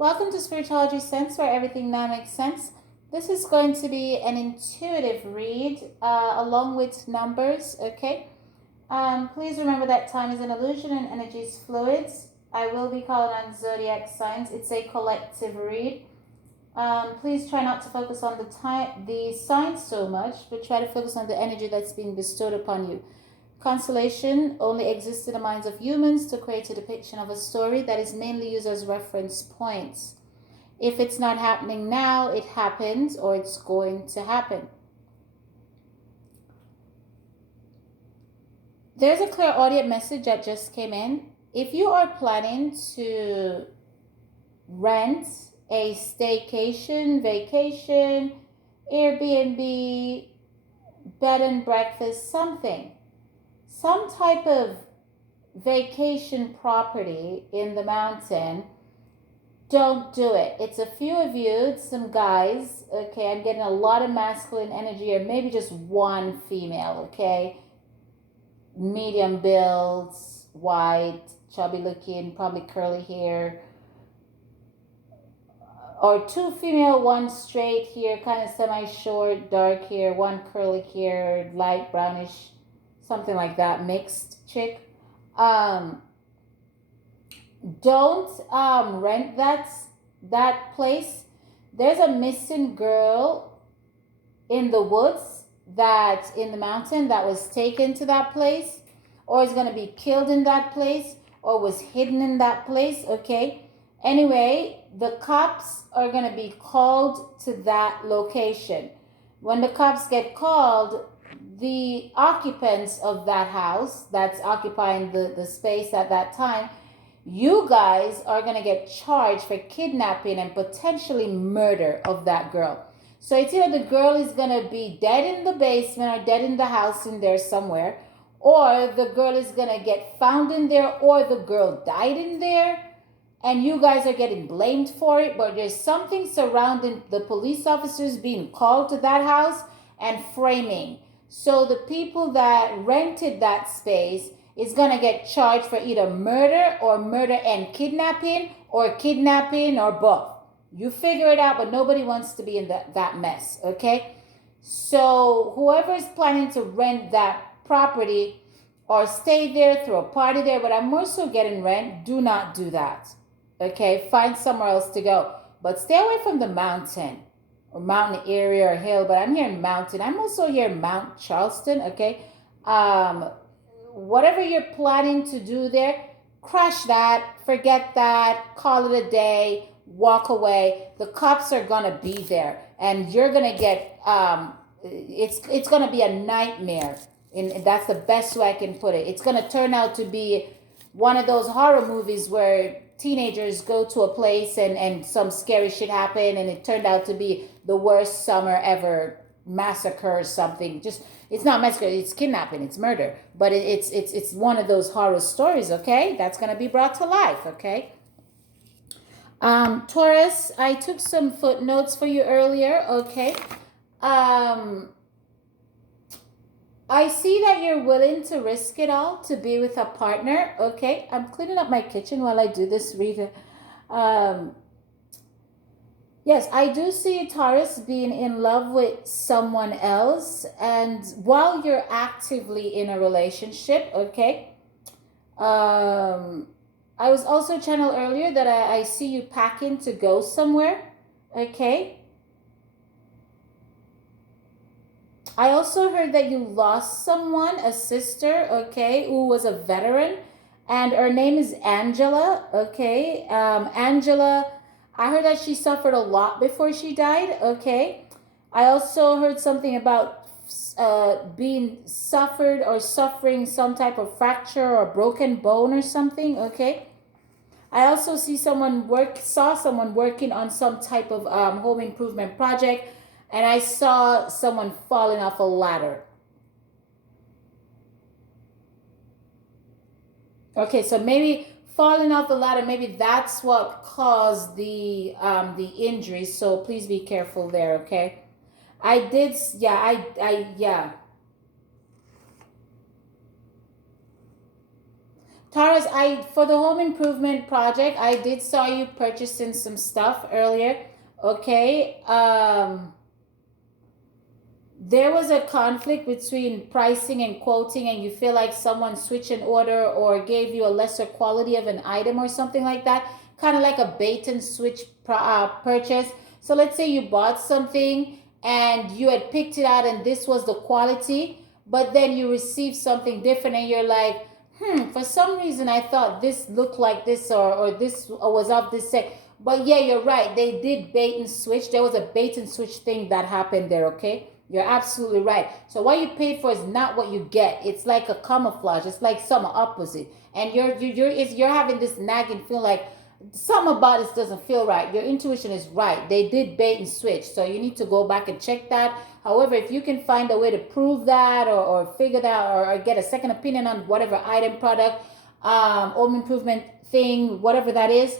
Welcome to Spirituality Sense, where everything now makes sense. This is going to be an intuitive read along with numbers, okay? Please remember that time is an illusion and energy is fluids. I will be calling on zodiac signs. It's a collective read. Please try not to focus on the signs so much, but try to focus on the energy that's being bestowed upon you. Constellation only exists in the minds of humans to create a depiction of a story that is mainly used as reference points. If it's not happening now, it happens or it's going to happen. There's a clairaudient message that just came in. If you are planning to rent a staycation, vacation, Airbnb, bed and breakfast, something, some type of vacation property in the mountain, don't do it. It's a few of you, it's some guys, okay? I'm getting a lot of masculine energy, or maybe just one female, okay? Medium builds, white, chubby looking, probably curly hair. Or two female, one straight hair, kind of semi-short, dark hair, one curly hair, light brownish, something like that, mixed chick. Don't rent that place. There's a missing girl in the woods, that in the mountain, that was taken to that place, or is going to be killed in that place, or was hidden in that place, okay? Anyway, the cops are going to be called to that location. When the cops get called, the occupants of that house that's occupying the space at that time, you guys are going to get charged for kidnapping and potentially murder of that girl. So it's either the girl is going to be dead in the basement or dead in the house in there somewhere, or the girl is going to get found in there, or the girl died in there and you guys are getting blamed for it. But there's something surrounding the police officers being called to that house and framing. So the people that rented that space is going to get charged for either murder or murder and kidnapping, or kidnapping or both. You figure it out, but nobody wants to be in that mess, okay? So whoever is planning to rent that property or stay there, throw a party there, but I'm more so getting rent, do not do that, okay? Find somewhere else to go. But stay away from the mountain or mountain area or hill, but I'm here in mountain. I'm also here in Mount Charleston, okay? Whatever you're planning to do there, crash that, forget that, call it a day, walk away. The cops are gonna be there, and you're gonna get it's gonna be a nightmare, and that's the best way I can put it. It's gonna turn out to be one of those horror movies where teenagers go to a place and some scary shit happen, and it turned out to be the worst summer ever, massacre or something. Just, it's not massacre, it's kidnapping, it's murder, but it's one of those horror stories, okay? That's gonna be brought to life, okay? Taurus, I took some footnotes for you earlier, okay? I see that you're willing to risk it all to be with a partner, okay? I'm cleaning up my kitchen while I do this read. Yes, I do see Taurus being in love with someone else, and while you're actively in a relationship, okay? I was also channeled earlier that I see you packing to go somewhere, okay? I also heard that you lost someone, a sister, okay, who was a veteran, and her name is Angela, okay? Angela, I heard that she suffered a lot before she died, okay? I also heard something about being suffered or suffering some type of fracture or broken bone or something, okay? I also see saw someone working on some type of home improvement project, and I saw someone falling off a ladder. Okay, so maybe falling off the ladder, maybe that's what caused the injury. So please be careful there, okay? Yeah. Taurus, for the home improvement project, I did saw you purchasing some stuff earlier. Okay. There was a conflict between pricing and quoting, and you feel like someone switched an order or gave you a lesser quality of an item or something like that, kind of like a bait and switch purchase. So let's say you bought something and you had picked it out and this was the quality, but then you received something different and you're like, for some reason I thought this looked like this, or this was of this set. But yeah, you're right, they did bait and switch. There was a bait and switch thing that happened there. Okay, you're absolutely right. So what you paid for is not what you get. It's like a camouflage. It's like some opposite, and you're having this nagging feel like something about this doesn't feel right. Your intuition is right. They did bait and switch, so you need to go back and check that. However, if you can find a way to prove that, or figure that, or get a second opinion on whatever item, product, home improvement thing, whatever that is,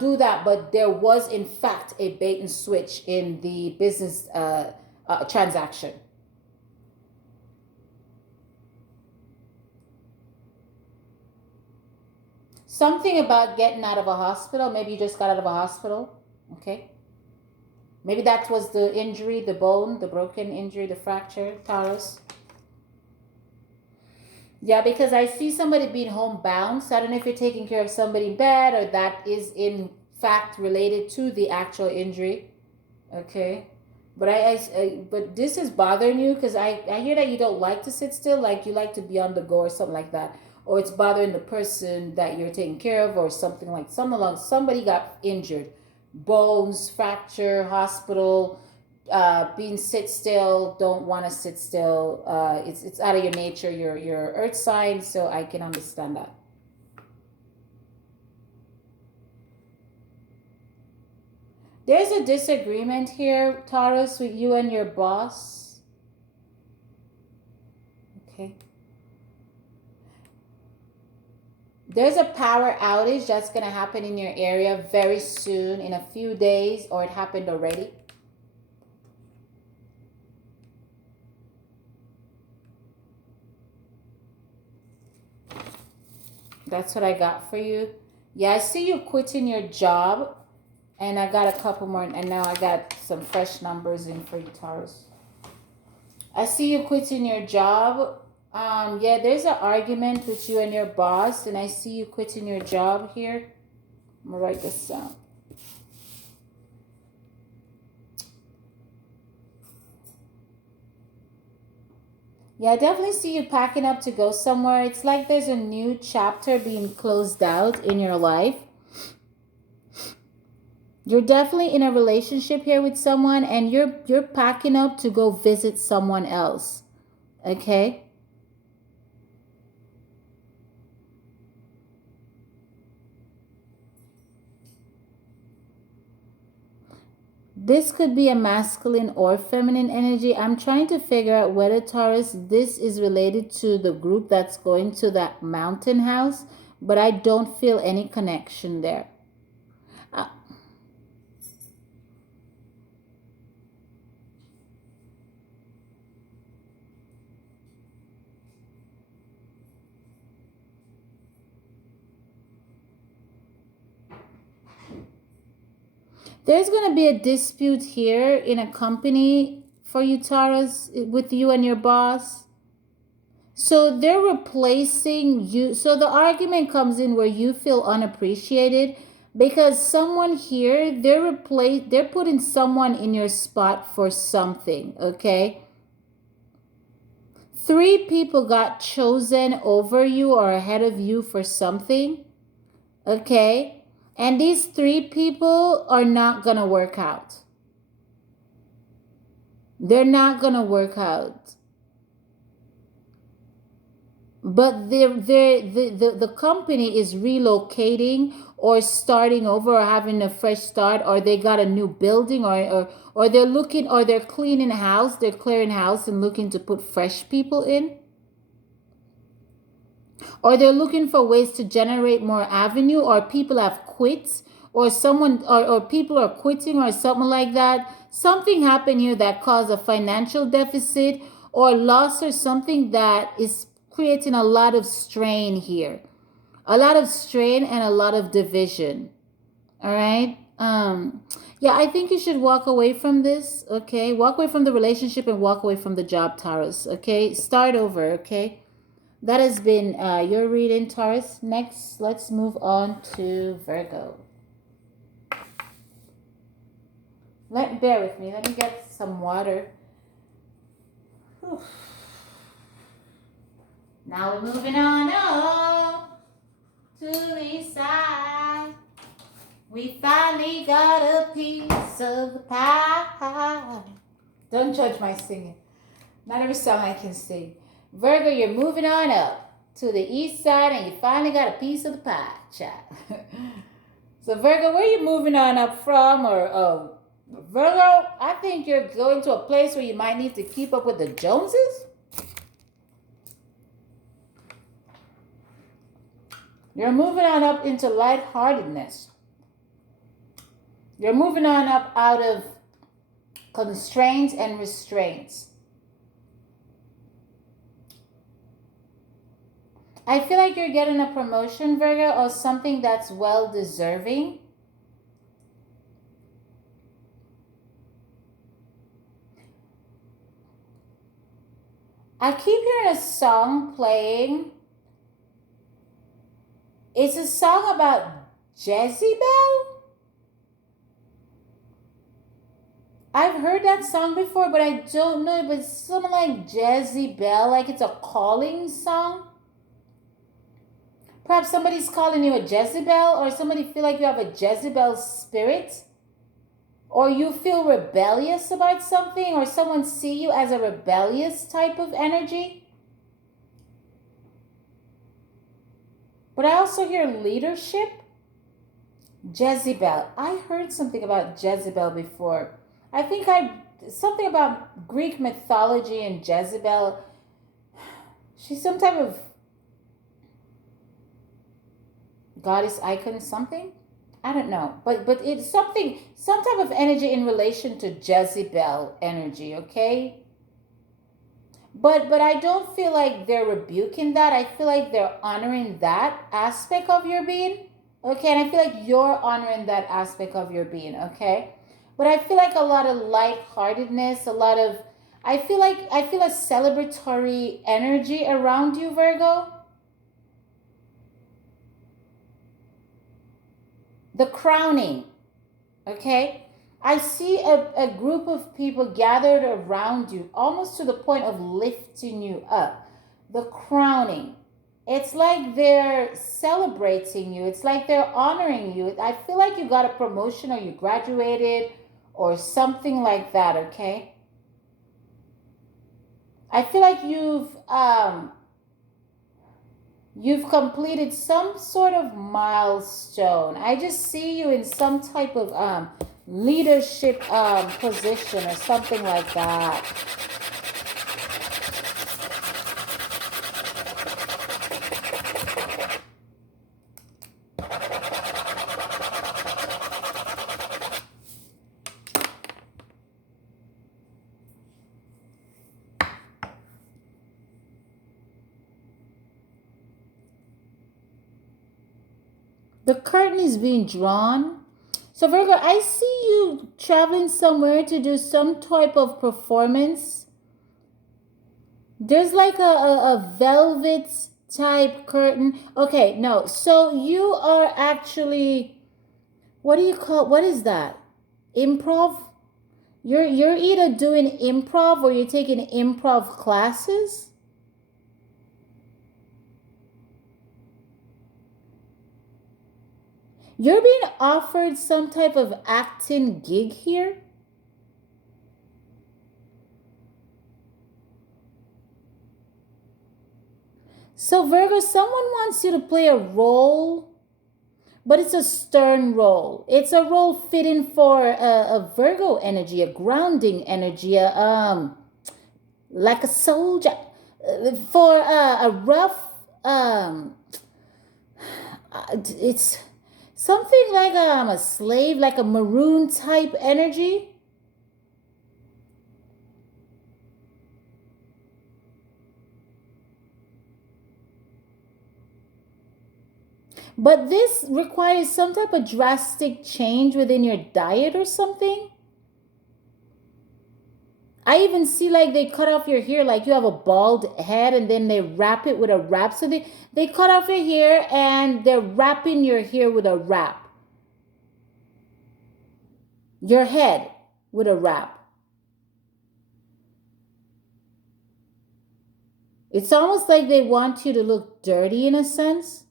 do that. But there was in fact a bait and switch in the business transaction. Something about getting out of a hospital. Maybe you just got out of a hospital. Okay. Maybe that was the injury, the bone, the broken injury, the fracture, Taurus. Yeah, because I see somebody being homebound. So I don't know if you're taking care of somebody in bed or that is in fact related to the actual injury. Okay. But but this is bothering you because I hear that you don't like to sit still, like you like to be on the go or something like that, or it's bothering the person that you're taking care of, or something like somebody got injured, bones fracture, hospital, being sit still, don't want to sit still. It's out of your nature. Your Earth sign, so I can understand that. There's a disagreement here, Taurus, with you and your boss. Okay. There's a power outage that's going to happen in your area very soon, in a few days, or it happened already. That's what I got for you. Yeah, I see you quitting your job. And I got a couple more, and now I got some fresh numbers in for you, Taurus. I see you quitting your job. Yeah, there's an argument with you and your boss, and I see you quitting your job here. I'm gonna write this down. Yeah, I definitely see you packing up to go somewhere. It's like there's a new chapter being closed out in your life. You're definitely in a relationship here with someone, and you're packing up to go visit someone else. Okay? This could be a masculine or feminine energy. I'm trying to figure out whether, Taurus, this is related to the group that's going to that mountain house, but I don't feel any connection there. There's going to be a dispute here in a company for you, Taurus, with you and your boss. So they're replacing you. So the argument comes in where you feel unappreciated because someone here, they're putting someone in your spot for something, okay? 3 people got chosen over you or ahead of you for something, okay? And these 3 people are not going to work out. They're not going to work out. But the company is relocating or starting over or having a fresh start, or they got a new building, or they're looking, or they're cleaning house, they're clearing house and looking to put fresh people in. Or they're looking for ways to generate more avenue, or people have quit, or someone or people are quitting or something like that. Something happened here that caused a financial deficit or loss or something that is creating a lot of strain here. A lot of strain and a lot of division. All right. Yeah, I think you should walk away from this. Okay. Walk away from the relationship and walk away from the job, Taurus. Okay. Start over. Okay. That has been your reading, Taurus. Next, let's move on to Virgo. Bear with me. Let me get some water. Whew. Now we're moving on up to the side. We finally got a piece of the pie. Don't judge my singing. Not every song I can sing. Virgo, you're moving on up to the east side and you finally got a piece of the pie, child. So Virgo, where are you moving on up from? Or Virgo, I think you're going to a place where you might need to keep up with the Joneses. You're moving on up into lightheartedness. You're moving on up out of constraints and restraints. I feel like you're getting a promotion, Virgo, or something that's well deserving. I keep hearing a song playing. It's a song about Jezebel. I've heard that song before, but I don't know. But it's something like Jezebel, like it's a calling song. Perhaps somebody's calling you a Jezebel, or somebody feel like you have a Jezebel spirit, or you feel rebellious about something, or someone see you as a rebellious type of energy. But I also hear leadership. Jezebel. I heard something about Jezebel before. I think something about Greek mythology and Jezebel. She's some type of goddess icon, something. I don't know, but it's something, some type of energy in relation to Jezebel energy. Okay. But I don't feel like they're rebuking that. I feel like they're honoring that aspect of your being. Okay, and I feel like you're honoring that aspect of your being. Okay, but I feel like a lot of lightheartedness, a lot of I feel a celebratory energy around you, Virgo. The crowning. Okay. I see a group of people gathered around you, almost to the point of lifting you up. The crowning. It's like they're celebrating you. It's like they're honoring you. I feel like you got a promotion or you graduated or something like that, okay? I feel like you've completed some sort of milestone. I just see you in some type of leadership position or something like that. The curtain is being drawn. So Virgo, I see you traveling somewhere to do some type of performance. There's like a velvet type curtain. Okay, no. So you are actually, what is that? Improv? You're either doing improv or you're taking improv classes. You're being offered some type of acting gig here. So Virgo, someone wants you to play a role, but it's a stern role. It's a role fitting for a Virgo energy, a grounding energy, like a soldier, for a rough. It's something like a slave, like a maroon type energy. But this requires some type of drastic change within your diet or something. I even see like they cut off your hair, like you have a bald head and then they wrap it with a wrap. So they cut off your hair and they're wrapping your hair with a wrap. Your head with a wrap. It's almost like they want you to look dirty in a sense.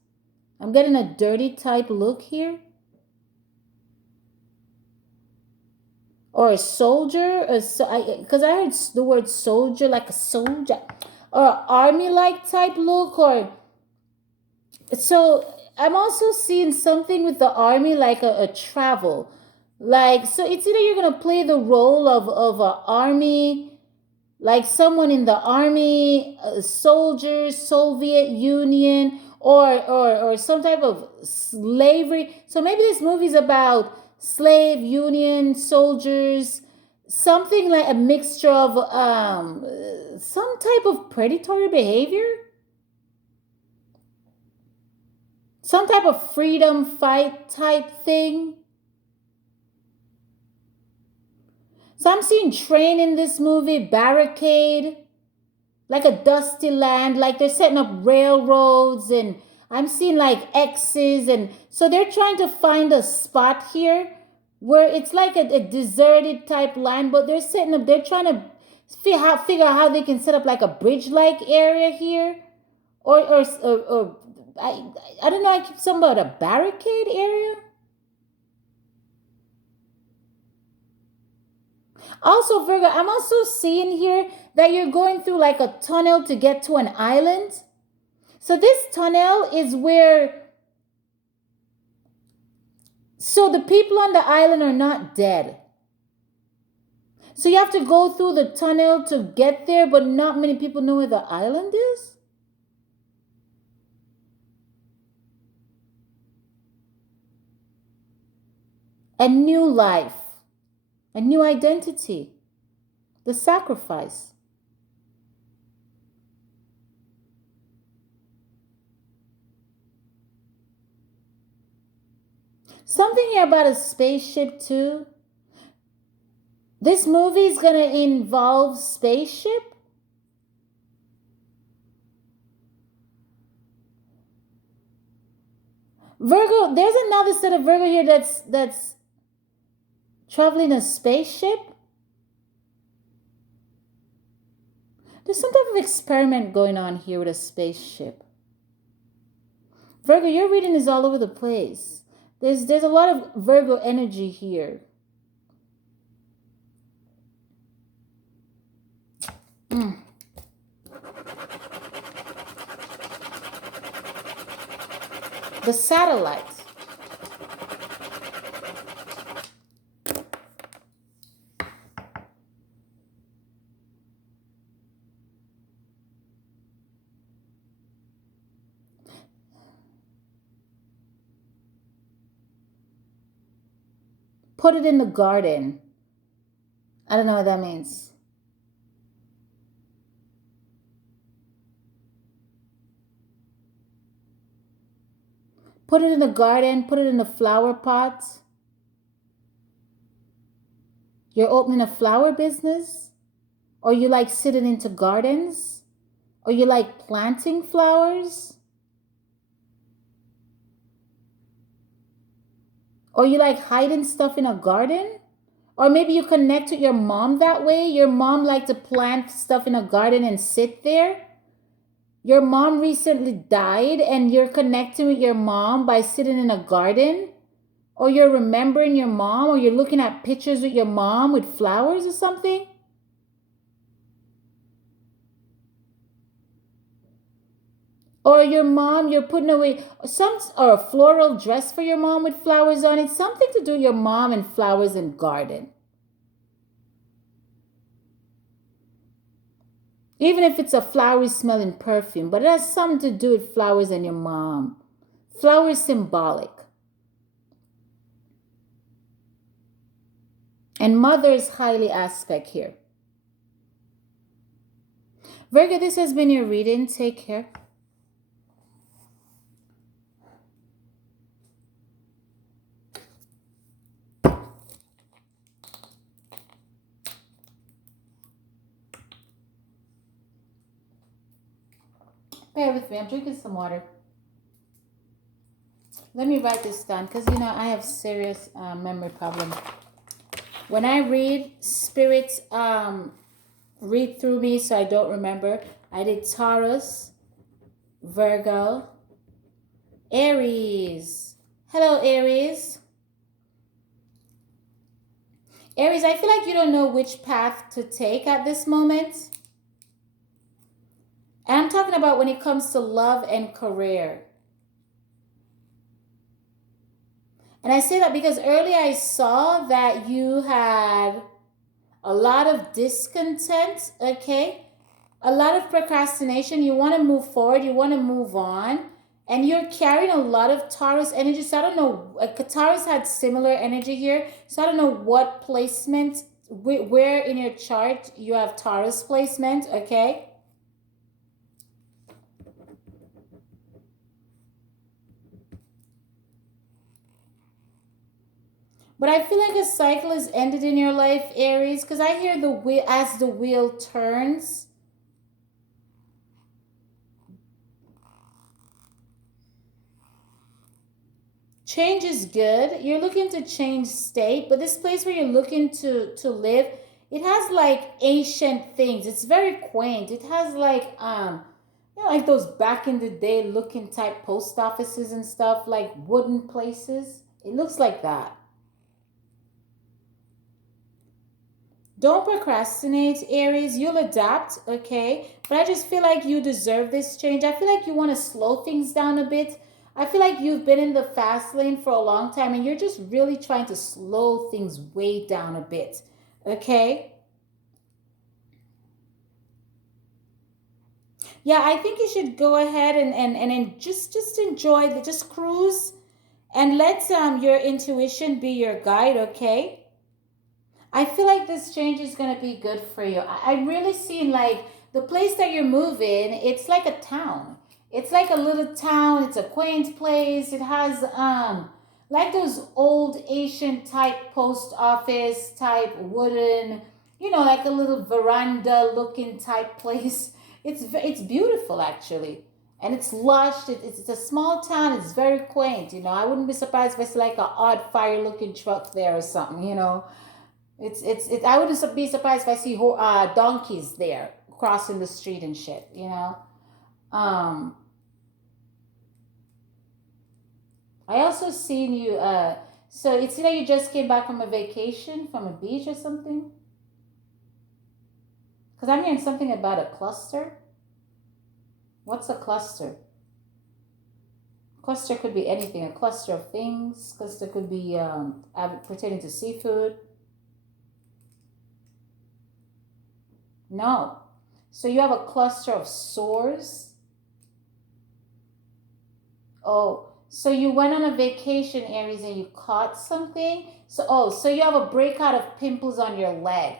I'm getting a dirty type look here. Or a soldier, because I heard the word soldier, like a soldier, or army-like type look, or so I'm also seeing something with the army, like a travel, like so. It's either you're gonna play the role of an army, like someone in the army, soldiers, Soviet Union, or some type of slavery. So maybe this movie's about slave union soldiers, something like a mixture of some type of predatory behavior, some type of freedom fight type thing. So I'm seeing train in this movie, barricade, like a dusty land, like they're setting up railroads, and I'm seeing like X's, and so they're trying to find a spot here where it's like a deserted type land, but they're trying to figure out how they can set up like a bridge like area here, or I don't know, I keep something about a barricade area. Also, Virgo, I'm also seeing here that you're going through like a tunnel to get to an island. So this tunnel is where, so the people on the island are not dead. So you have to go through the tunnel to get there, but not many people know where the island is. A new life, a new identity, the sacrifice. Something here about a spaceship too. This movie is going to involve spaceship. Virgo, there's another set of Virgo here that's traveling a spaceship. There's some type of experiment going on here with a spaceship. Virgo, your reading is all over the place. There's a lot of Virgo energy here. The satellite. Put it in the garden. I don't know what that means. Put it in the garden, put it in the flower pot. You're opening a flower business? Or you like sitting into gardens? Or you like planting flowers? Or you like hiding stuff in a garden? Or maybe you connect with your mom that way. Your mom liked to plant stuff in a garden and sit there. Your mom recently died and you're connecting with your mom by sitting in a garden. Or you're remembering your mom, or you're looking at pictures with your mom with flowers or something. Or your mom, you're putting away or a floral dress for your mom with flowers on it. Something to do with your mom and flowers and garden. Even if it's a flowery smelling perfume, but it has something to do with flowers and your mom. Flowers symbolic. And mother is highly aspect here. Virgo, this has been your reading. Take care. Bear with me. I'm drinking some water. Let me write this down because you know I have serious memory problem. When I read, spirits read through me so I don't remember. I did Taurus, Virgo, Aries. Hello, Aries. Aries, I feel like you don't know which path to take at this moment. And I'm talking about when it comes to love and career. And I say that because earlier I saw that you had a lot of discontent, okay? A lot of procrastination. You want to move forward, you want to move on. And you're carrying a lot of Taurus energy. So I don't know, Taurus had similar energy here. So I don't know what placement, where in your chart you have Taurus placement, okay? But I feel like a cycle is ended in your life, Aries, because I hear the wheel as the wheel turns. Change is good. You're looking to change state, but this place where you're looking to live, it has like ancient things. It's very quaint. It has like you know, like those back in the day looking type post offices and stuff, like wooden places. It looks like that. Don't procrastinate, Aries. You'll adapt, okay? But I just feel like you deserve this change. I feel like you want to slow things down a bit. I feel like you've been in the fast lane for a long time and you're just really trying to slow things way down a bit, okay? Yeah, I think you should go ahead and just enjoy, just cruise and let your intuition be your guide, okay? I feel like this change is gonna be good for you. I'm really seeing like the place that you're moving. It's like a town. It's like a little town. It's a quaint place. It has like those old Asian type post office type wooden, you know, like a little veranda looking type place. It's beautiful actually. And it's lush. It's a small town. It's very quaint. You know, I wouldn't be surprised if it's like a odd fire looking truck there or something. You know, I wouldn't be surprised if I see donkeys there crossing the street and shit. You know, um, I also seen you. So it's like you just came back from a vacation, from a beach or something. Because I'm hearing something about a cluster. What's a cluster? Cluster could be anything. A cluster of things. Cluster could be pertaining to seafood. No. So you have a cluster of sores. Oh, so you went on a vacation, Aries, and you caught something. So you have a breakout of pimples on your leg.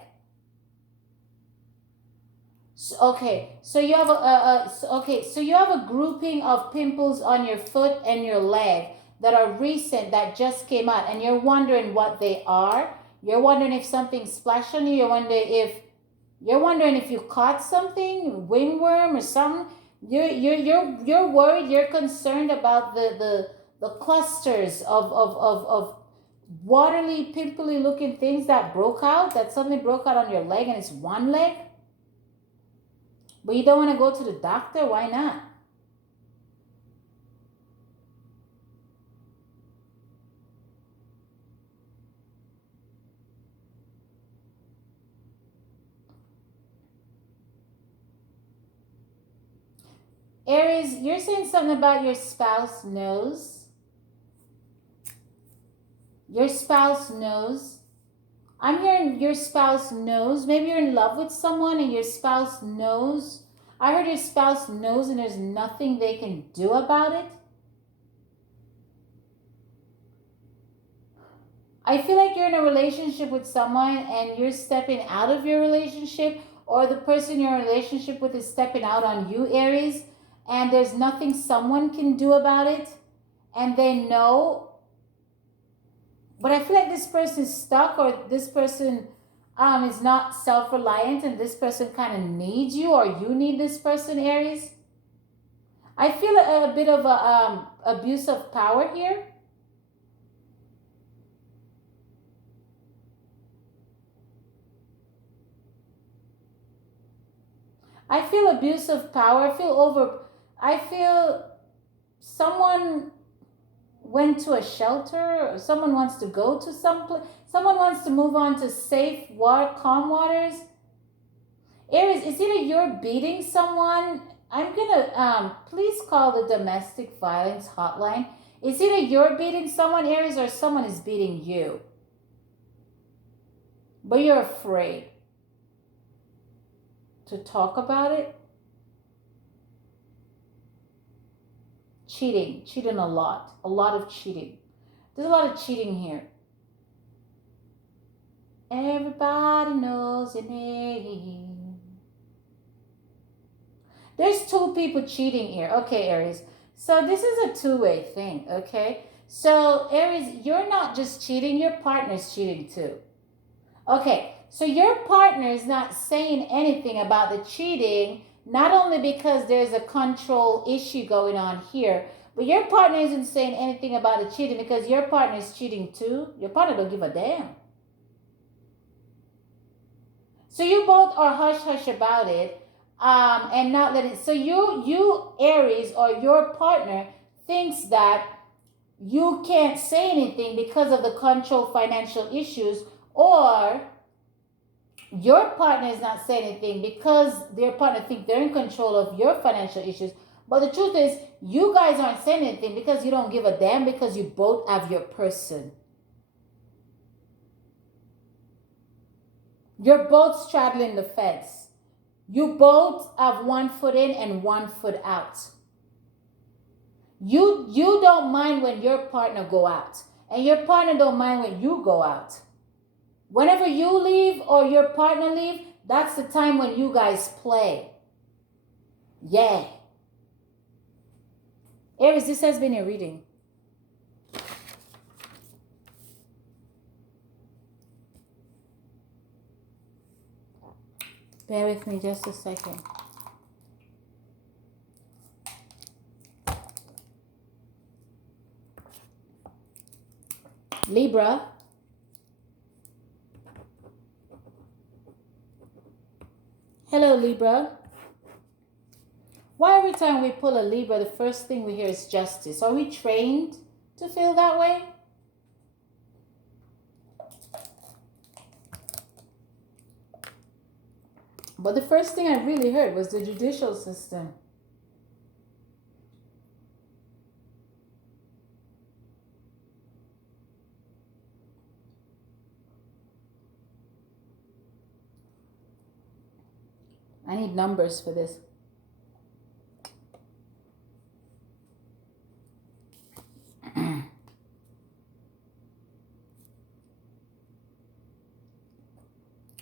Okay, so you have so you have a grouping of pimples on your foot and your leg that are recent that just came out, and you're wondering what they are. You're wondering if something splashed on you. You're wondering if you caught something, wingworm or something. You're worried. You're concerned about the clusters of watery, pimply looking things that broke out. That suddenly broke out on your leg, and it's one leg. But you don't want to go to the doctor? Why not? Aries, you're saying something about your spouse knows. Your spouse knows. I'm hearing your spouse knows. Maybe you're in love with someone and your spouse knows. I heard your spouse knows and there's nothing they can do about it. I feel like you're in a relationship with someone and you're stepping out of your relationship, or the person you're in a relationship with is stepping out on you, Aries, and there's nothing someone can do about it, and they know. But I feel like this person is stuck, or this person is not self reliant, and this person kind of needs you, or you need this person, Aries. I feel a bit of a abuse of power here. I feel abuse of power. I feel someone went to a shelter, or someone wants to go to some place. Someone wants to move on to safe water, calm waters. Aries, is either you're beating someone. I'm gonna please call the domestic violence hotline. It's either you're beating someone, Aries, or someone is beating you. But you're afraid to talk about it. Cheating a lot of cheating. There's a lot of cheating here. Everybody knows your name. There's two people cheating here. Okay, Aries. So this is a two-way thing, okay? So Aries, you're not just cheating, your partner's cheating too. Okay, so your partner is not saying anything about the cheating, not only because there's a control issue going on here, but your partner isn't saying anything about the cheating because your partner is cheating too. Your partner don't give a damn. So you both are hush hush about it, and not let it. So you Aries or your partner thinks that you can't say anything because of the control financial issues, or your partner is not saying anything because their partner think they're in control of your financial issues. But the truth is, you guys aren't saying anything because you don't give a damn, because you both have your person. You're both straddling the fence. You both have one foot in and one foot out. You don't mind when your partner go out, and your partner don't mind when you go out. Whenever you leave or your partner leave, that's the time when you guys play. Yeah. Aries, this has been a reading. Bear with me just a second. Libra. Hello, Libra. Why every time we pull a Libra, the first thing we hear is justice? Are we trained to feel that way? But the first thing I really heard was the judicial system. I need numbers for this.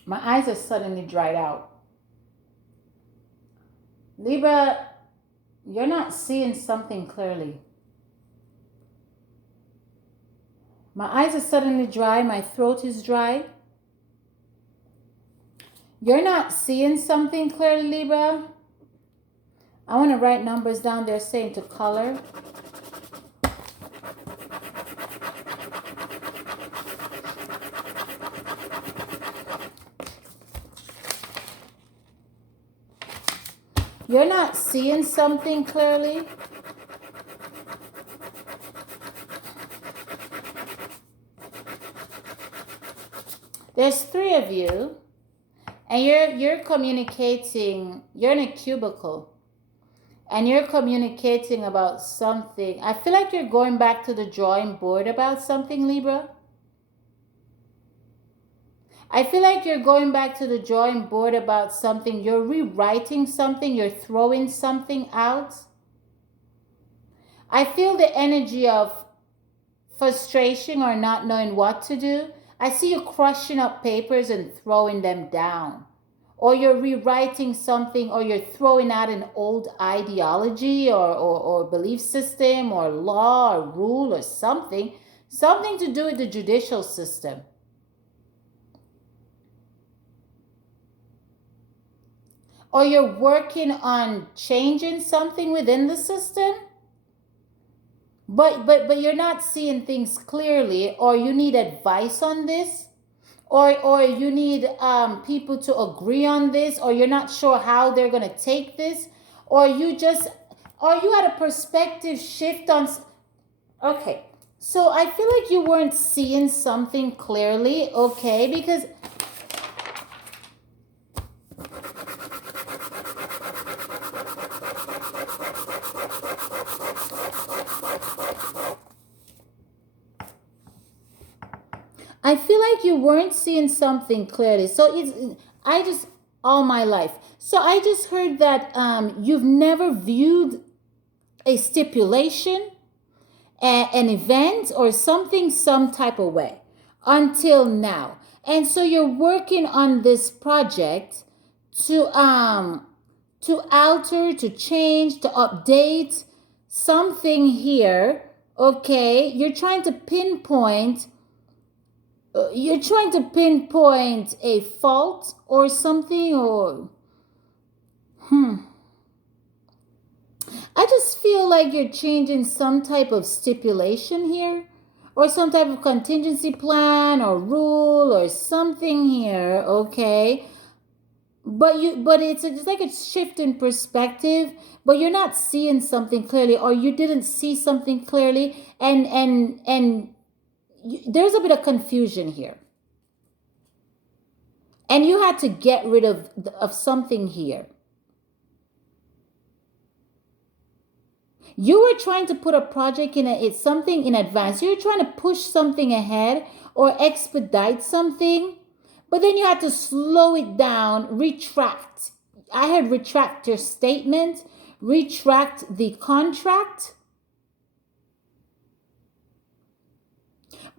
My eyes are suddenly dried out. Libra, you're not seeing something clearly. My eyes are suddenly dry. My throat is dry. You're not seeing something clearly, Libra. I want to write numbers down there saying to color. You're not seeing something clearly. There's three of you, and you're communicating. You're in a cubicle, and you're communicating about something. I feel like you're going back to the drawing board about something, Libra. I feel like you're going back to the drawing board about something. You're rewriting something. You're throwing something out. I feel the energy of frustration or not knowing what to do. I see you crushing up papers and throwing them down. Or you're rewriting something, or you're throwing out an old ideology or belief system or law or rule or something. Something to do with the judicial system. or you're working on changing something within the system, but you're not seeing things clearly, or you need advice on this, or you need people to agree on this, or you're not sure how they're going to take this, or you had a perspective shift on. Okay, so I feel like you weren't seeing something clearly, okay, because I feel like you weren't seeing something clearly. So I just, all my life. So I just heard that you've never viewed a stipulation, an event, or something some type of way until now. And so you're working on this project to alter, to change, to update something here. Okay, you're trying to pinpoint a fault or something, or I just feel like you're changing some type of stipulation here, or some type of contingency plan or rule or something here, okay? But it's like a shift in perspective, but you're not seeing something clearly, or you didn't see something clearly, and there's a bit of confusion here, and you had to get rid of something here. You were trying to put a project it's something in advance. You were trying to push something ahead or expedite something, but then you had to slow it down, retract. I had retract your statement, retract the contract.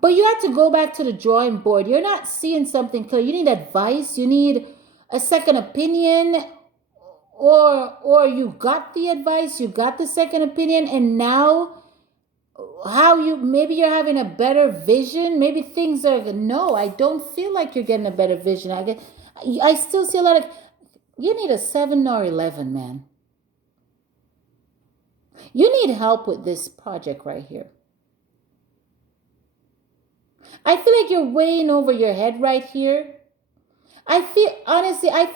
But you have to go back to the drawing board. You're not seeing something clear. You need advice. You need a second opinion, or you got the advice, you got the second opinion, and now maybe you're having a better vision. Maybe things are no. I don't feel like you're getting a better vision. I still see a lot of. You need a 7 or 11, man. You need help with this project right here. I feel like you're way in over your head right here. I feel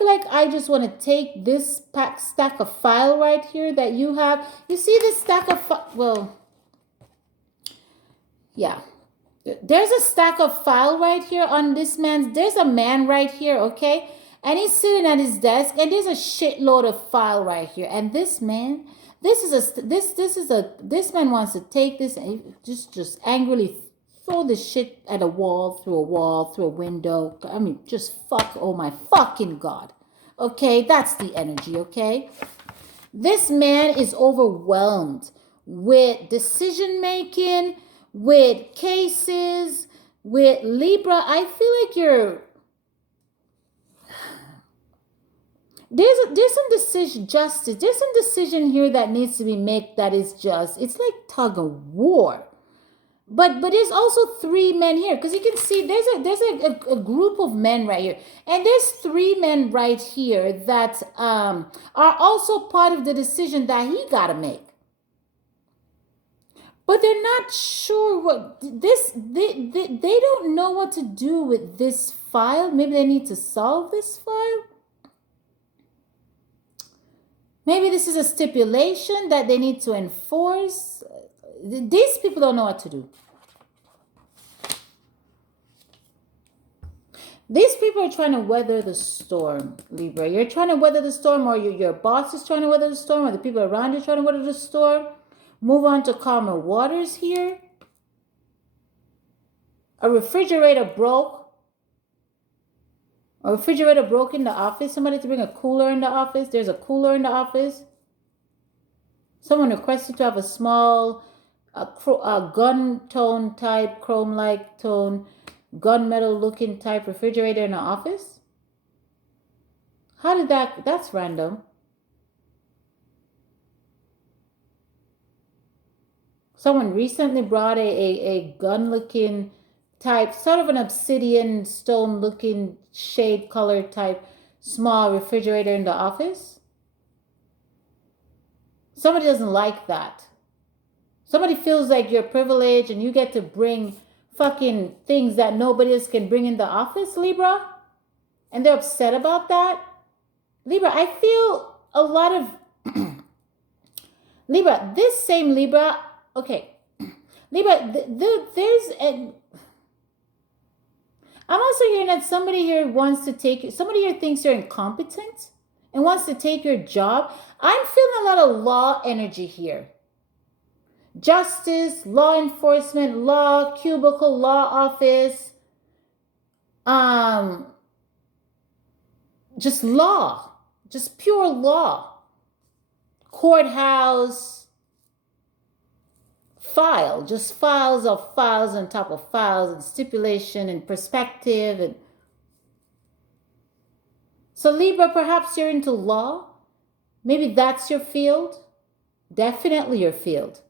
like I just want to take this stack of file right here that you have. You see this stack of well, yeah. There's a stack of file right here on this man's. There's a man right here, okay? And he's sitting at his desk, and there's a shitload of file right here. And this man, this man wants to take this and just angrily throw this shit at a wall, through a window. I mean, just fuck, oh my fucking God. Okay, that's the energy, okay? This man is overwhelmed with decision making, with cases, with Libra. I feel like there's some decision justice. There's some decision here that needs to be made that is just, it's like tug of war. But there's also 3 men here, because you can see there's a group of men right here, and there's 3 men right here that are also part of the decision that he got to make. But they're not sure what this they don't know what to do with this file. Maybe they need to solve this file. Maybe this is a stipulation that they need to enforce. These people don't know what to do. These people are trying to weather the storm, Libra. You're trying to weather the storm, or your boss is trying to weather the storm, or the people around you are trying to weather the storm. Move on to calmer waters here. A refrigerator broke. A refrigerator broke in the office. Somebody to bring a cooler in the office. There's a cooler in the office. Someone requested to have a small gun tone type, chrome-like tone, gunmetal looking type refrigerator in the office. How did that's random. Someone recently brought a gun looking type, sort of an obsidian stone looking shade color type small refrigerator in the office. Somebody doesn't like that. Somebody feels like you're privileged and you get to bring fucking things that nobody else can bring in the office, Libra. And they're upset about that. Libra, I feel a lot of Libra, this same Libra, okay. Libra, there's a, I'm also hearing that somebody here wants to take you, somebody here thinks you're incompetent and wants to take your job. I'm feeling a lot of law energy here. Justice, law enforcement, law, cubicle, law office, just law, just pure law. Courthouse, file, just files of files on top of files and stipulation and perspective. And so Libra, perhaps you're into law. Maybe that's your field. Definitely your field.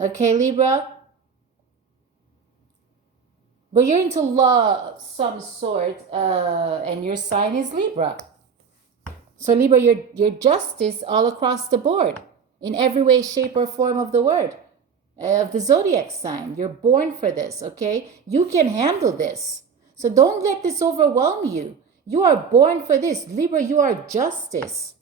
Okay, Libra? But you're into law of some sort, and your sign is Libra. So Libra, you're justice all across the board, in every way, shape, or form of the word, of the zodiac sign. You're born for this, okay? You can handle this. So don't let this overwhelm you. You are born for this. Libra, you are justice.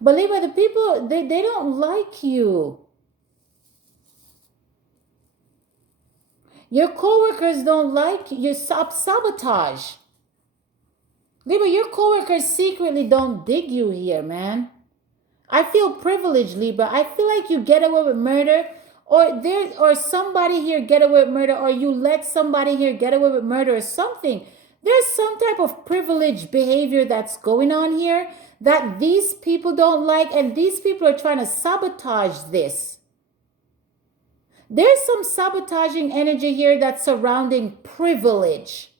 But Libra, the people, they don't like you. Your coworkers don't like you. You sabotage. Libra, your coworkers secretly don't dig you here, man. I feel privileged, Libra. I feel like you get away with murder, or somebody here get away with murder, or you let somebody here get away with murder or something. There's some type of privileged behavior that's going on here that these people don't like, and these people are trying to sabotage this. There's some sabotaging energy here that's surrounding privilege,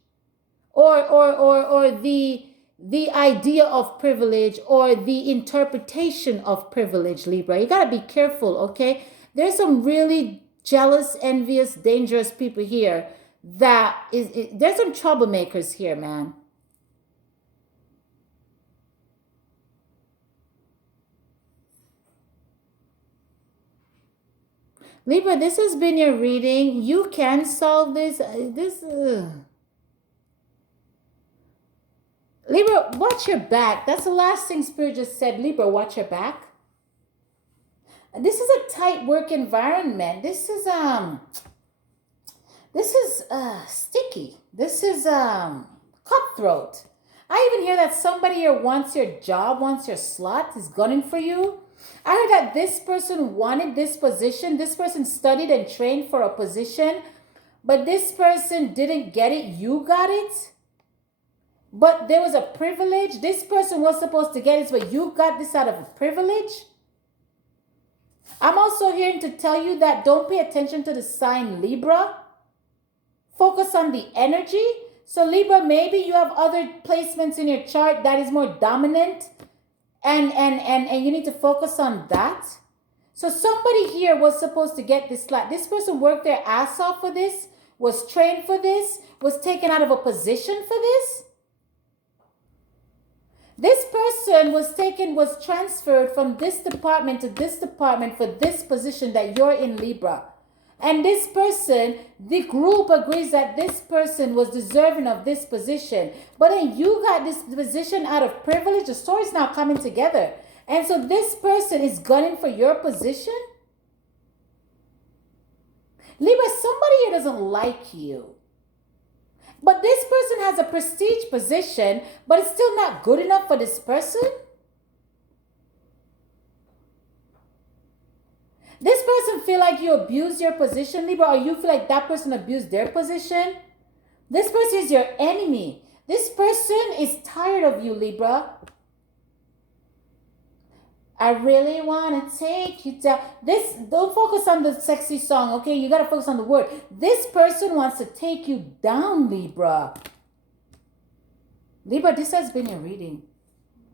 or the idea of privilege, or the interpretation of privilege, Libra. You got to be careful, okay? There's some really jealous, envious, dangerous people here there's some troublemakers here, man. Libra, this has been your reading. You can solve this. Libra, watch your back. That's the last thing Spirit just said. Libra, watch your back. This is a tight work environment. This is sticky. This is cutthroat. I even hear that somebody here wants your job, wants your slot, is gunning for you. I heard that this person wanted this position. This person studied and trained for a position, but this person didn't get it. You got it. But there was a privilege. This person was supposed to get it, but you got this out of a privilege. I'm also hearing to tell you that don't pay attention to the sign Libra. Focus on the energy. So Libra, maybe you have other placements in your chart that is more dominant, and you need to focus on that. So somebody here was supposed to get this slot. This person worked their ass off for this, was trained for this, was taken out of a position for this. This person was transferred from this department to this department for this position that you're in, Libra. And this person, the group agrees that this person was deserving of this position. But then you got this position out of privilege. The story's now coming together. And so this person is gunning for your position. Libra, somebody here doesn't like you. But this person has a prestige position, but it's still not good enough for this person. This person feel like you abuse your position, Libra, or you feel like that person abused their position. This person is your enemy. This person is tired of you, Libra. I really want to take you down. Don't focus on the sexy song, okay? You got to focus on the word. This person wants to take you down, Libra. Libra, this has been your reading.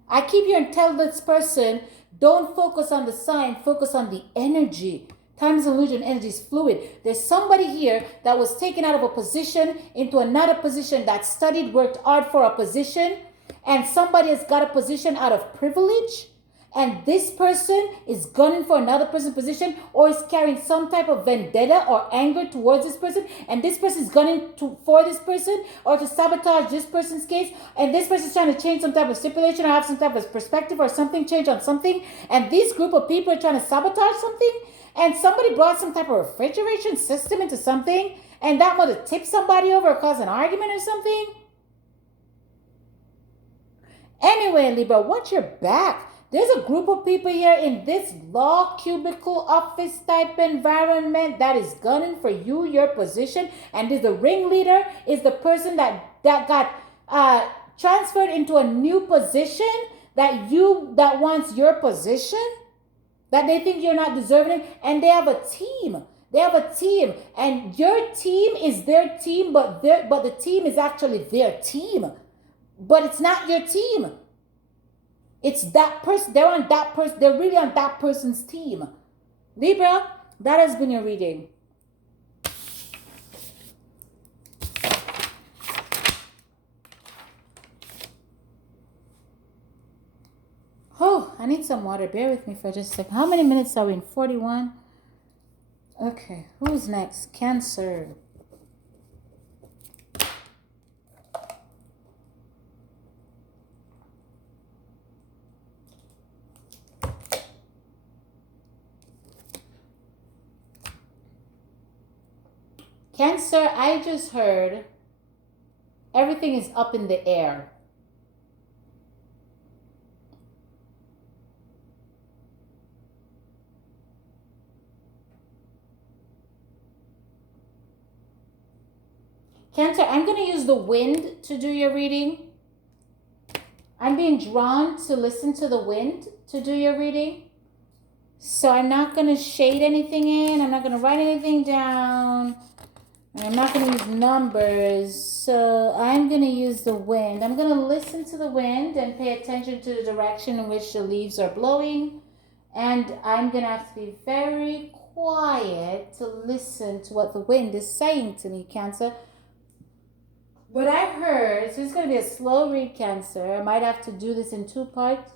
I keep hearing tell this person, don't focus on the sign, focus on the energy. Time is an illusion. Energy is fluid. There's somebody here that was taken out of a position into another position, that studied, worked hard for a position, and somebody has got a position out of privilege, and this person is gunning for another person's position, or is carrying some type of vendetta or anger towards this person, and this person is gunning for this person or to sabotage this person's case, and this person is trying to change some type of stipulation or have some type of perspective or something change on something, and this group of people are trying to sabotage something, and somebody brought some type of refrigeration system into something, and that mother tipped somebody over or caused an argument or something. Anyway, Libra, watch your back. There's a group of people here in this law cubicle office type environment that is gunning for you, your position, and the ringleader is the person that got transferred into a new position that wants your position, that they think you're not deserving, and they have a team. They have a team, and your team is their team, but the team is actually their team, but it's not your team. It's that person. They're on that person. They're really on that person's team. Libra, that has been your reading. Oh, I need some water. Bear with me for just a second. How many minutes are we in? 41? Okay, who's next? Cancer. Cancer, I just heard everything is up in the air. Cancer, I'm going to use the wind to do your reading. I'm being drawn to listen to the wind to do your reading. So I'm not going to shade anything in. I'm not going to write anything down. I'm not going to use numbers, so I'm going to use the wind. I'm going to listen to the wind and pay attention to the direction in which the leaves are blowing. And I'm going to have to be very quiet to listen to what the wind is saying to me, Cancer. What I heard, so it's going to be a slow read, Cancer. I might have to do this in 2 parts.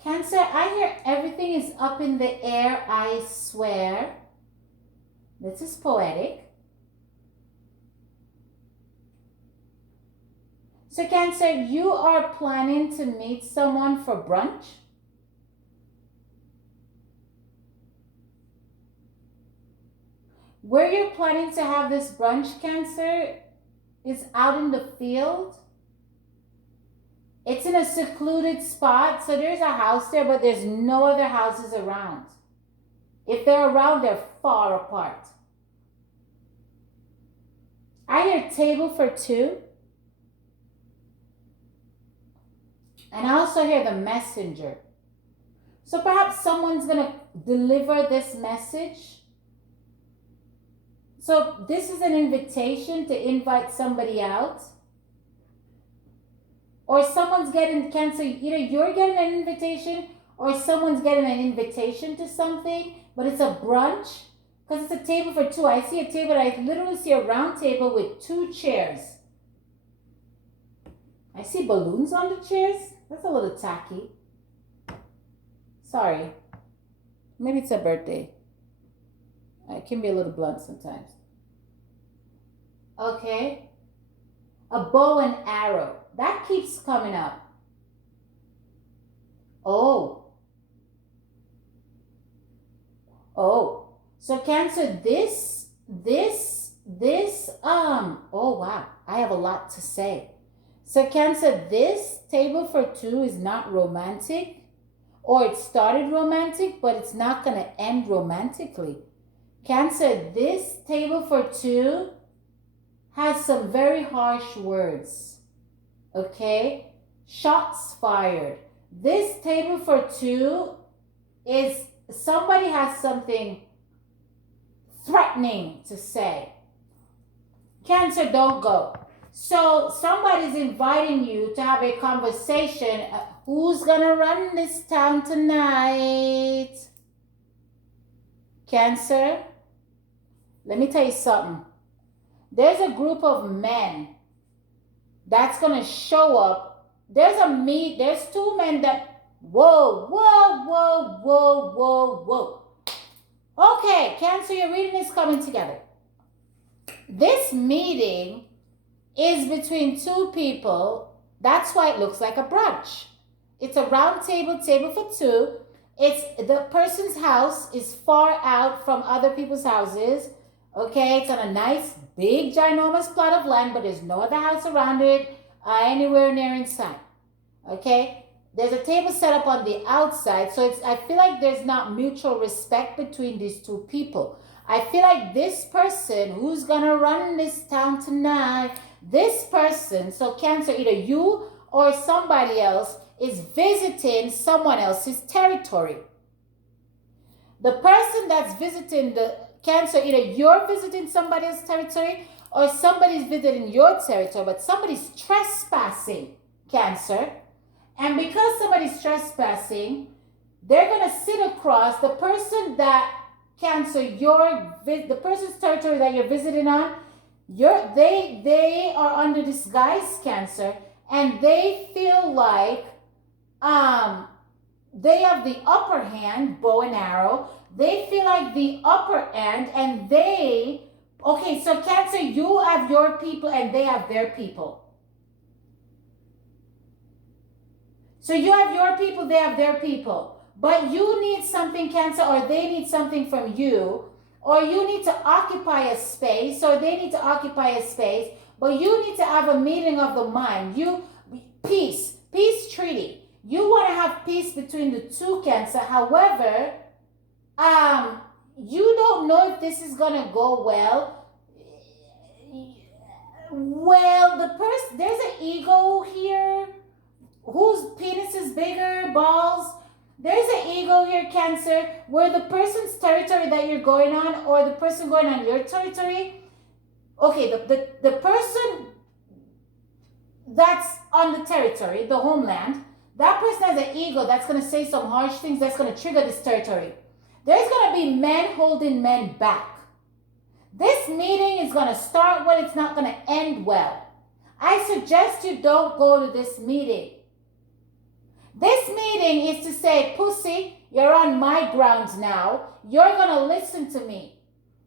Cancer, I hear everything is up in the air, I swear. This is poetic. So Cancer, you are planning to meet someone for brunch? Where you're planning to have this brunch, Cancer, is out in the field. It's in a secluded spot, so there's a house there, but there's no other houses around. If they're around, they're far apart. I hear table for 2. And I also hear the messenger. So perhaps someone's going to deliver this message. So this is an invitation to invite somebody out. Or someone's getting, Cancer, either you're getting an invitation or someone's getting an invitation to something, but it's a brunch because it's a table for 2. I see a table, I literally see a round table with 2 chairs. I see balloons on the chairs. That's a little tacky. Sorry. Maybe it's a birthday. It can be a little blunt sometimes. Okay. A bow and arrow. That keeps coming up. Oh. So Cancer, oh wow. I have a lot to say. So Cancer, this table for 2 is not romantic, or it started romantic, but it's not going to end romantically. Cancer, this table for 2 has some very harsh words. Okay? Shots fired. This table for 2 is somebody has something threatening to say. Cancer, don't go. So somebody's inviting you to have a conversation. Who's gonna run this town tonight? Cancer, let me tell you something. There's a group of men that's gonna show up. There's two men that, whoa, whoa, whoa, whoa, whoa, whoa. Okay, Cancer, your reading is coming together. This meeting is between two people. That's why it looks like a brunch. It's a round table for two. It's the person's house is far out from other people's houses. Okay, it's on a nice, big, ginormous plot of land, but there's no other house around it anywhere near inside. Okay, there's a table set up on the outside, so I feel like there's not mutual respect between these two people. I feel like this person who's gonna run this town tonight, this person, so Cancer, either you or somebody else is visiting someone else's territory. The person that's visiting the Cancer, either you're visiting somebody else's territory or somebody's visiting your territory, but somebody's trespassing, Cancer. And because somebody's trespassing, they're going to sit across the person that, Cancer, the person's territory that you're visiting on, they are under disguise, Cancer, and they feel like they have the upper hand, bow and arrow. They feel like the upper hand, and okay, so Cancer, you have your people and they have their people. So you have your people, they have their people. But you need something, Cancer, or they need something from you, or you need to occupy a space, or they need to occupy a space, but you need to have a meeting of the mind. Peace treaty. You want to have peace between the two, Cancer. However, you don't know if this is gonna go well. Well, there's an ego here. Whose penis is bigger? Balls? There's an ego here, Cancer, where the person's territory that you're going on, or the person going on your territory. Okay, the person that's on the territory, the homeland, that person has an ego that's going to say some harsh things that's going to trigger this territory. There's going to be men holding men back. This meeting is going to start well, it's not going to end well. I suggest you don't go to this meeting. This meeting is to say, pussy, you're on my grounds now. You're going to listen to me.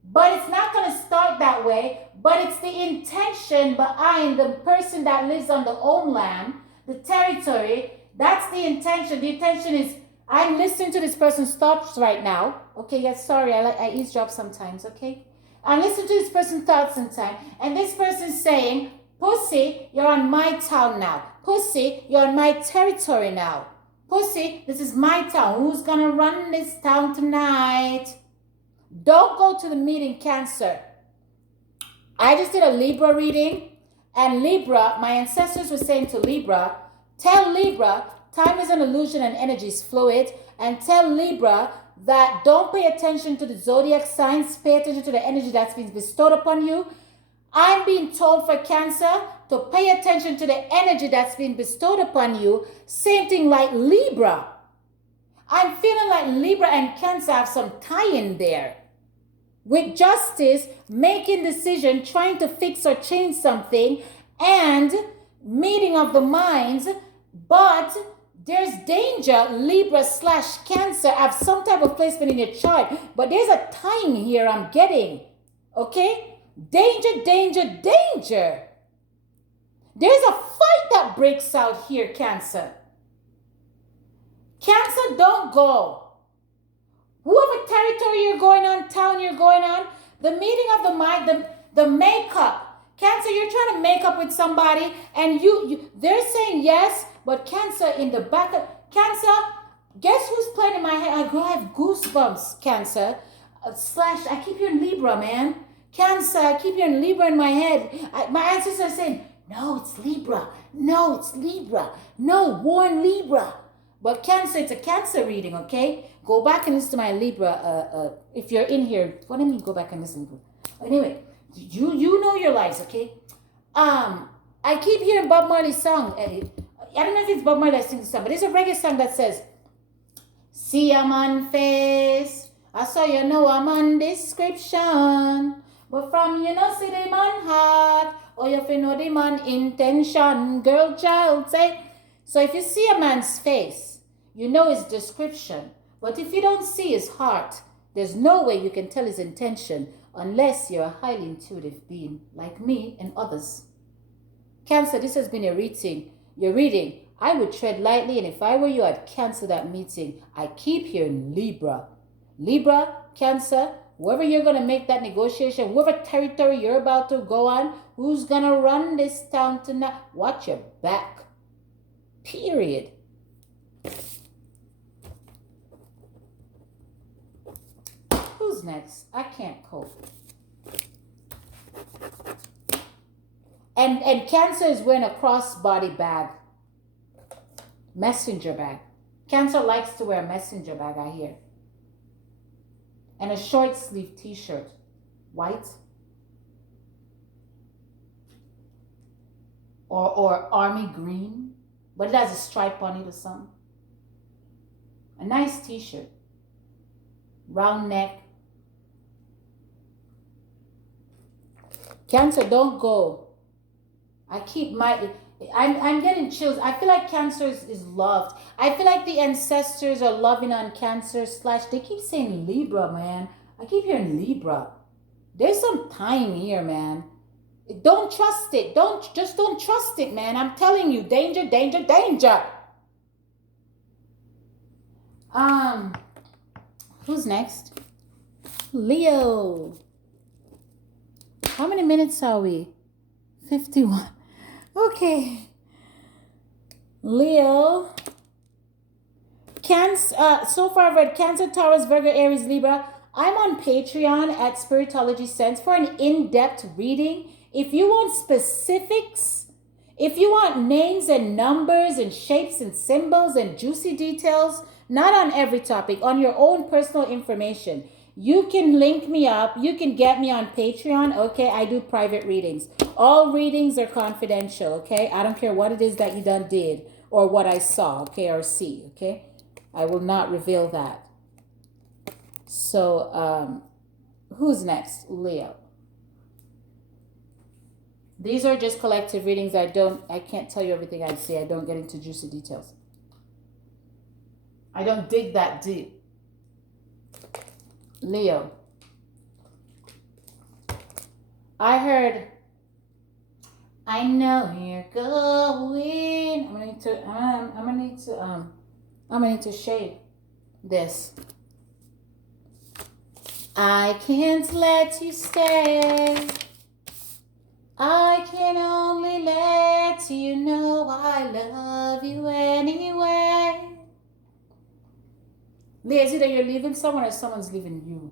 But it's not going to start that way. But it's the intention behind the person that lives on the homeland, the territory. That's the intention. The intention is, I'm listening to this person's thoughts right now. Okay, yes, sorry, I eavesdrop sometimes, okay? I'm listening to this person's thoughts sometimes. And this person's saying, pussy, you're on my town now. Pussy, you're on my territory now. Pussy, this is my town. Who's gonna run this town tonight? Don't go to the meeting, Cancer. I just did a Libra reading, and Libra, my ancestors were saying to Libra, tell Libra, time is an illusion and energy is fluid, and tell Libra that don't pay attention to the zodiac signs, pay attention to the energy that's been bestowed upon you. I'm being told for Cancer to pay attention to the energy that's been bestowed upon you. Same thing like Libra. I'm feeling like Libra and Cancer have some tie-in there. With justice, making decision, trying to fix or change something, and meeting of the minds, but there's danger. Libra / Cancer have some type of placement in your chart, but there's a tying here I'm getting, okay? Danger, danger, danger. There's a fight that breaks out here, Cancer. Cancer, don't go. Whoever territory you're going on, town you're going on, the meeting of the mind, the makeup. Cancer, you're trying to make up with somebody, and they're saying yes, but Cancer in the back of Cancer, guess who's playing in my head? I have goosebumps, Cancer. I keep hearing Libra, man. Cancer, I keep hearing Libra in my head. My ancestors are saying, no, it's Libra. No, it's Libra. No, warn Libra. But Cancer, it's a Cancer reading, okay? Go back and listen to my Libra. If you're in here, what do you mean go back and listen? Anyway, you know your lives, okay? I keep hearing Bob Marley's song. I don't know if it's Bob Marley that sings the song, but it's a reggae song that says, see a man face, I saw you know a man description, but from you know see the man heart, or you know the man intention, girl child say. So if you see a man's face, you know his description, but if you don't see his heart, there's no way you can tell his intention unless you're a highly intuitive being like me and others. Cancer, this has been your reading. I would tread lightly, and if I were you, I'd cancel that meeting. I keep hearing Libra. Libra, Cancer, whoever you're going to make that negotiation, whoever territory you're about to go on, who's going to run this town tonight, watch your back. Period. Who's next? I can't cope. And Cancer is wearing a crossbody bag. Messenger bag. Cancer likes to wear a messenger bag, I hear. And a short sleeve t-shirt. White. Or army green. But it has a stripe on it or something. A nice t-shirt. Round neck. Cancer, don't go. I'm getting chills. I feel like Cancer is loved. I feel like the ancestors are loving on Cancer / they keep saying Libra, man. I keep hearing Libra. There's some time here, man. Don't trust it. Don't trust it, man. I'm telling you, danger, danger, danger. Who's next? Leo. How many minutes are we? 51. Okay. Leo. Cancer. So far I've read Cancer, Taurus, Virgo, Aries, Libra. I'm on Patreon at Spiritology Sense for an in-depth reading. If you want specifics, if you want names and numbers and shapes and symbols and juicy details, not on every topic, on your own personal information, you can link me up. You can get me on Patreon. Okay, I do private readings. All readings are confidential. Okay, I don't care what it is that you done did or what I saw. Okay, or see. Okay, I will not reveal that. So, who's next? Leo. These are just collective readings. I can't tell you everything I see. I don't get into juicy details. I don't dig that deep. Leo. I heard, I know you're going. I'm gonna need to shade this. I can't let you stay. I can only let you know I love you anyway. Leah, is it that you're leaving someone or someone's leaving you?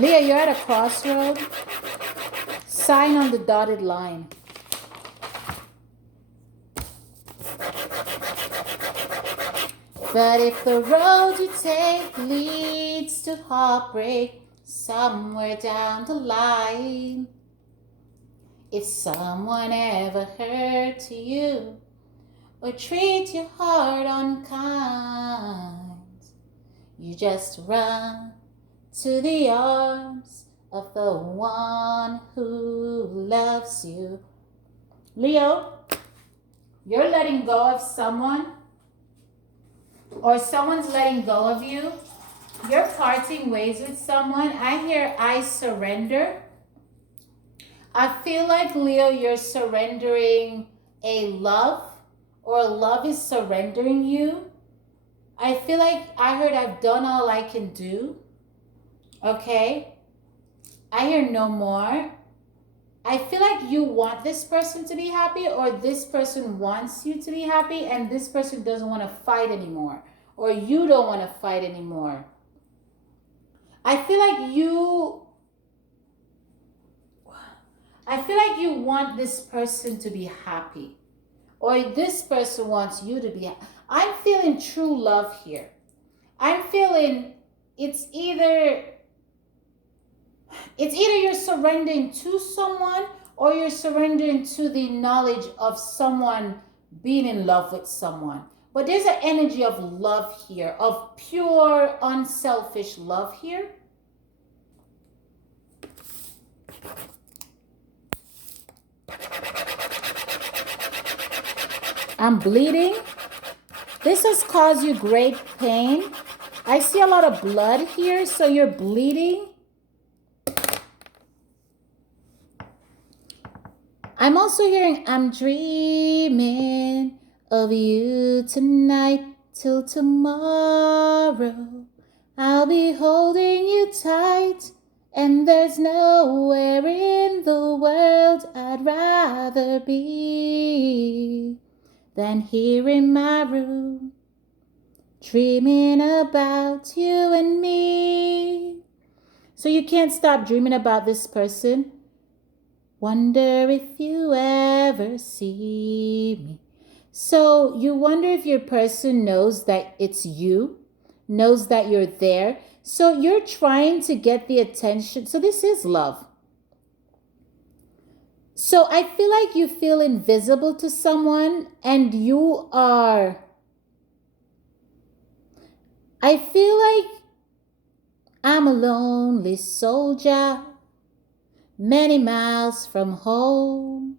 Leah, you're at a crossroad. Sign on the dotted line. But if the road you take leads to heartbreak somewhere down the line, if someone ever hurt you or treat your heart unkind, you just run to the arms of the one who loves you. Leo, you're letting go of someone, or someone's letting go of you. You're parting ways with someone. I hear I surrender. I feel like, Leo, you're surrendering a love, or love is surrendering you. I feel like I heard I've done all I can do. Okay? I hear no more. I feel like you want this person to be happy, or this person wants you to be happy, and this person doesn't want to fight anymore, or you don't want to fight anymore. I feel like you want this person to be happy, or this person wants you to be happy. I'm feeling true love here. I'm feeling it's either It's either you're surrendering to someone or you're surrendering to the knowledge of someone being in love with someone. But there's an energy of love here, of pure, unselfish love here. I'm bleeding. This has caused you great pain. I see a lot of blood here, so you're bleeding. I'm also hearing, I'm dreaming of you tonight till tomorrow. I'll be holding you tight, and there's nowhere in the world I'd rather be than here in my room, dreaming about you and me. So you can't stop dreaming about this person. Wonder if you ever see me. So you wonder if your person knows that it's you, knows that you're there. So you're trying to get the attention. So this is love. So I feel like you feel invisible to someone, and you are, I feel like I'm a lonely soldier, many miles from home,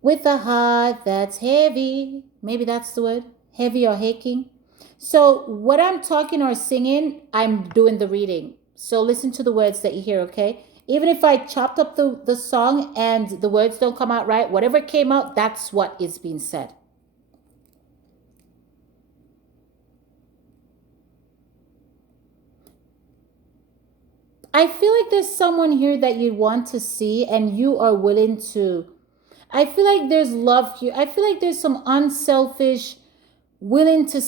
with a heart that's heavy. Maybe that's the word, heavy or aching. So what I'm talking or singing, I'm doing the reading. So listen to the words that you hear, okay? Even if I chopped up the song and the words don't come out right, whatever came out, that's what is being said. I feel like there's someone here that you want to see and you are willing to. I feel like there's love here. I feel like there's some unselfish, willing to